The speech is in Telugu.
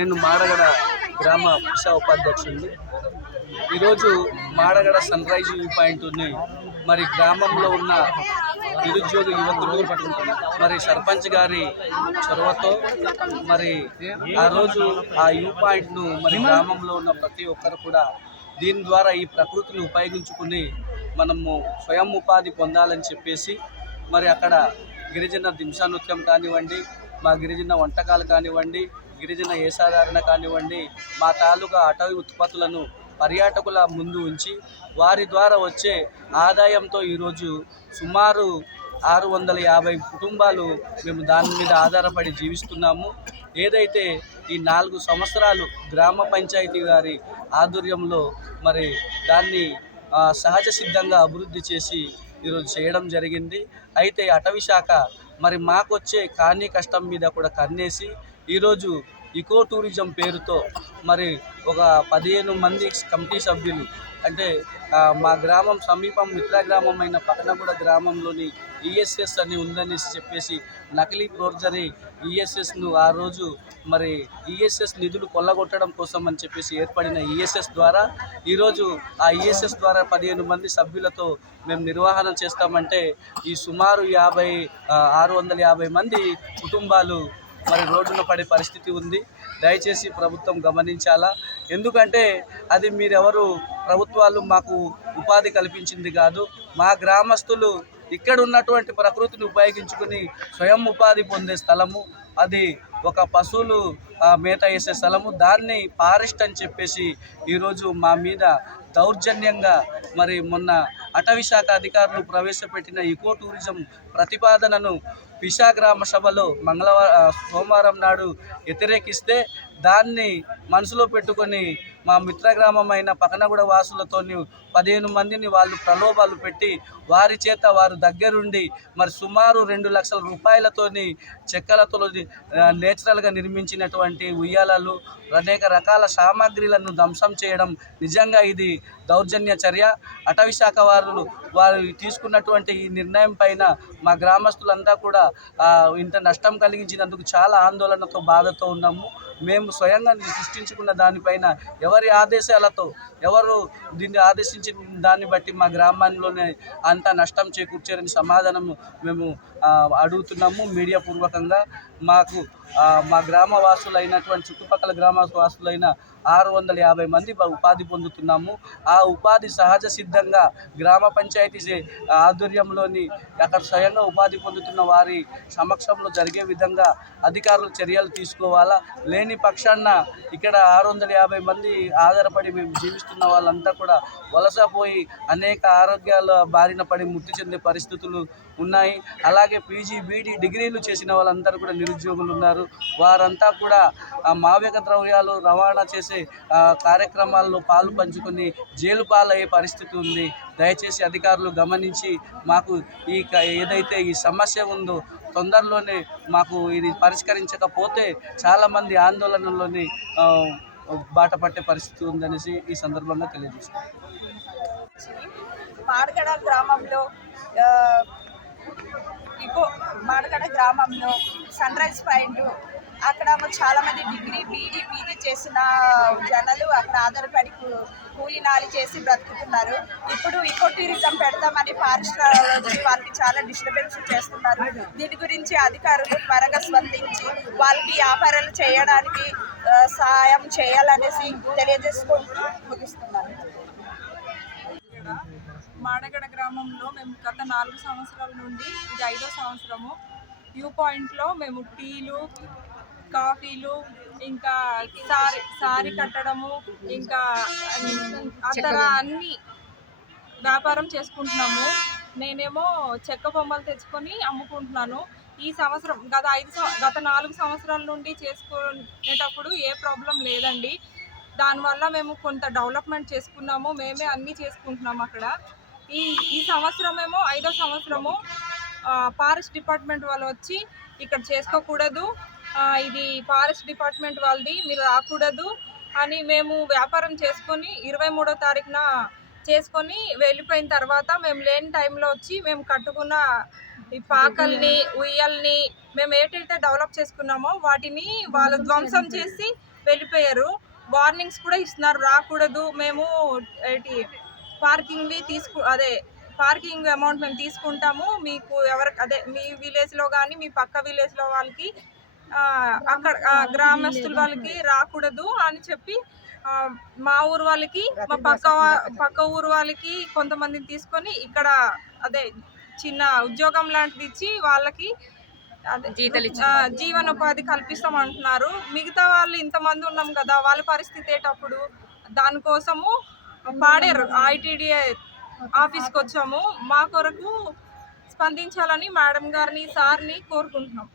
నేను మాడగడ గ్రామ ఉషా ఉపాధ్యక్షుడిని. ఈరోజు మాడగడ సన్ రైజ్ వ్యూ పాయింట్ని మరి గ్రామంలో ఉన్న నిరుద్యోగ యువకులు మరి సర్పంచ్ గారి చొరవతో మరి ఆ రోజు ఆ వ్యూ పాయింట్ను మరి గ్రామంలో ఉన్న ప్రతి ఒక్కరు కూడా దీని ద్వారా ఈ ప్రకృతిని ఉపయోగించుకుని మనము స్వయం ఉపాధి పొందాలని చెప్పేసి మరి అక్కడ గిరిజన దింసానృత్యం కానివ్వండి మా గిరిజన వంటకాలు కానివ్వండి గిరిజన ఏసాధారణ కానివ్వండి మా తాలూకా అటవీ ఉత్పత్తులను పర్యాటకుల ముందు ఉంచి వారి ద్వారా వచ్చే ఆదాయంతో ఈరోజు సుమారు ఆరు వందల యాభై కుటుంబాలు మేము దాని మీద ఆధారపడి జీవిస్తున్నాము. ఏదైతే ఈ నాలుగు సంవత్సరాలు గ్రామ పంచాయతీ గారి ఆధ్వర్యంలో మరి దాన్ని సహజ సిద్ధంగా అభివృద్ధి చేసి ఈరోజు చేయడం జరిగింది. అయితే అటవీ శాఖ మరి మాకొచ్చే కానీ కష్టం మీద కూడా కన్నేసి ఈరోజు ఇకో టూరిజం పేరుతో మరి ఒక పదిహేను మంది కమిటీ సభ్యులు అంటే మా గ్రామం సమీపం మిత్ర గ్రామం అయిన పక్కనగూడ గ్రామంలోని ఈఎస్ఎస్ అని ఉందని చెప్పేసి నకిలీ ఫోర్జరీ ఈఎస్ఎస్ను ఆ రోజు మరి ఈఎస్ఎస్ నిధులు కొల్లగొట్టడం కోసం అని చెప్పేసి ఏర్పడిన ఈఎస్ఎస్ ద్వారా ఈరోజు ఆ ఈఎస్ఎస్ ద్వారా పదిహేను మంది సభ్యులతో మేము నిర్వహణ చేస్తామంటే ఈ సుమారు యాభై ఆరు వందల యాభై మంది కుటుంబాలు మరి రోడ్డున పడే పరిస్థితి ఉంది. దయచేసి ప్రభుత్వం గమనించాలా? ఎందుకంటే అది మీరెవరు? ప్రభుత్వాలు మాకు ఉపాధి కల్పించింది కాదు. మా గ్రామస్తులు ఇక్కడ ఉన్నటువంటి ప్రకృతిని ఉపయోగించుకుని స్వయం ఉపాధి పొందే స్థలము. అది ఒక పశువులు ఆ, మేత వేసే స్థలము దాన్ని ఫారెస్ట్ అని చెప్పేసి ఈరోజు మా మీద దౌర్జన్యంగా మరి మొన్న అటవీ శాఖ అధికారులు ప్రవేశపెట్టిన ఇకో టూరిజం ప్రతిపాదనను పిషా గ్రామ సభలో మంగళవారం సోమవారం నాడు వ్యతిరేకిస్తే దాన్ని మనసులో పెట్టుకొని మా మిత్ర గ్రామమైన పకనగూడ వాసులతోని పదిహేను మందిని వాళ్ళు ప్రలోభాలు పెట్టి వారి చేత వారు దగ్గరుండి మరి సుమారు రెండు లక్షల రూపాయలతోని చెక్కలతో నేచురల్గా నిర్మించినటువంటి ఉయ్యాలలు అనేక రకాల సామాగ్రిలను ధ్వంసం చేయడం నిజంగా ఇది దౌర్జన్య చర్య. అటవీ శాఖ వారు వారు తీసుకున్నటువంటి ఈ నిర్ణయం పైన మా గ్రామస్తులంతా కూడా ఇంత నష్టం కలిగించినందుకు చాలా ఆందోళనతో బాధతో ఉన్నాము. మేము స్వయంగా సృష్టించుకున్న దానిపైన ఎవరి ఆదేశాలతో ఎవరు దీన్ని ఆదేశించిన దాన్ని బట్టి మా గ్రామాల్లోనే అంత నష్టం చేకూర్చారని సమాధానం మేము అడుగుతున్నాము మీడియా పూర్వకంగా. మాకు మా గ్రామ వాసులైనటువంటి చుట్టుపక్కల గ్రామ వాసులైన ఆరు వందల యాభై మంది ఉపాధి పొందుతున్నాము. ఆ ఉపాధి సహజ సిద్ధంగా గ్రామ పంచాయతీ ఆధ్వర్యంలోని అక్కడ స్వయంగా ఉపాధి పొందుతున్న వారి సమక్షంలో జరిగే విధంగా అధికారులు చర్యలు తీసుకోవాలా? లేని పక్షాన ఇక్కడ ఆరు వందల యాభై మంది ఆధారపడి మేము జీవిస్తున్న వాళ్ళంతా కూడా వలసపోయి అనేక ఆరోగ్యాల బారిన పడి మృతి చెందే పరిస్థితులు ఉన్నాయి. అలాగే పీజీ బీడీ డిగ్రీలు చేసిన వాళ్ళందరూ కూడా నిరుద్యోగులు ఉన్నారు. వారంతా కూడా మావిక ద్రవ్యాలు రవాణా చేసే కార్యక్రమాల్లో పాలు పంచుకొని జైలు పాలయ్యే పరిస్థితి ఉంది. దయచేసి అధికారులు గమనించి మాకు ఈ క- ఏదైతే ఈ సమస్య ఉందో తొందరలోనే మాకు ఇది పరిష్కరించకపోతే చాలామంది ఆందోళనలోని బాట పట్టే పరిస్థితి ఉందనేసి ఈ సందర్భంగా తెలియజేస్తాను. పాడగడ గ్రామంలో ఇప్పుడు ఇకో మాడగడ గ్రామంలో సన్ రైజ్ పాయింట్ అక్కడ చాలామంది డిగ్రీ బీడీ పీజీ చేసిన జనాలు అక్కడ ఆధారపడి కూ- కూలి నాలి చేసి బ్రతుకుతున్నారు. ఇప్పుడు ఇకో టూరిజం పెడతామని పారిశ్రామిక వాళ్ళకి చాలా డిస్టర్బెన్స్ చేస్తున్నారు. దీని గురించి అధికారులు త్వరగా స్పందించి వాళ్ళకి వ్యాపారాలు చేయడానికి సహాయం సాయం చేయాలనేసి తెలియజేసుకుంటూ ముగిస్తున్నారు. మాడగడ గ్రామంలో మేము గత నాలుగు సంవత్సరాల నుండి ఇది ఐదో సంవత్సరము. వ్యూ పాయింట్లో మేము టీలు కాఫీలు ఇంకా సారీ సారీ కట్టడము ఇంకా అతర అన్ని వ్యాపారం చేసుకుంటున్నాము. నేనేమో చెక్క బొమ్మలు తెచ్చుకొని అమ్ముకుంటున్నాను. ఈ సంవత్సరం గత ఐదు గత నాలుగు సంవత్సరాల నుండి చేసుకునేటప్పుడు ఏ ప్రాబ్లం లేదండి. దానివల్ల మేము కొంత డెవలప్మెంట్ చేసుకున్నాము. మేమే అన్నీ చేసుకుంటున్నాము అక్కడ. ఈ ఈ సంవత్సరం ఏమో ఐదో సంవత్సరము ఫారెస్ట్ డిపార్ట్మెంట్ వాళ్ళు వచ్చి ఇక్కడ చేసుకోకూడదు. ఇది ఫారెస్ట్ డిపార్ట్మెంట్ వాళ్ళది మీరు రాకూడదు అని మేము వ్యాపారం చేసుకొని ఇరవై మూడో తారీఖున చేసుకొని వెళ్ళిపోయిన తర్వాత మేము లేని టైంలో వచ్చి మేము కట్టుకున్న ఈ పాకల్ని ఉయ్యల్ని మేము ఏటైతే డెవలప్ చేసుకున్నామో వాటిని వాళ్ళు ధ్వంసం చేసి వెళ్ళిపోయారు. వార్నింగ్స్ కూడా ఇస్తున్నారు రాకూడదు. మేము ఏంటి పార్కింగ్వి తీసుకు అదే పార్కింగ్ అమౌంట్ మేము తీసుకుంటాము. మీకు ఎవరికి అదే మీ విలేజ్లో కానీ మీ పక్క విలేజ్లో వాళ్ళకి అక్కడ గ్రామస్తుల వాళ్ళకి రాకూడదు అని చెప్పి మా ఊరు వాళ్ళకి మా పక్క పక్క ఊరు వాళ్ళకి కొంతమందిని తీసుకొని ఇక్కడ అదే చిన్న ఉద్యోగం లాంటిది ఇచ్చి వాళ్ళకి జీవనోపాధి కల్పిస్తామంటున్నారు. మిగతా వాళ్ళు ఇంతమంది ఉన్నాం కదా వాళ్ళ పరిస్థితి ఏంటప్పుడు? దానికోసము పాడారు. ఐటీడీఏ ఆఫీస్కి వచ్చాము మా కొరకు స్పందించాలని మేడం గారిని సార్ని కోరుకుంటున్నాం.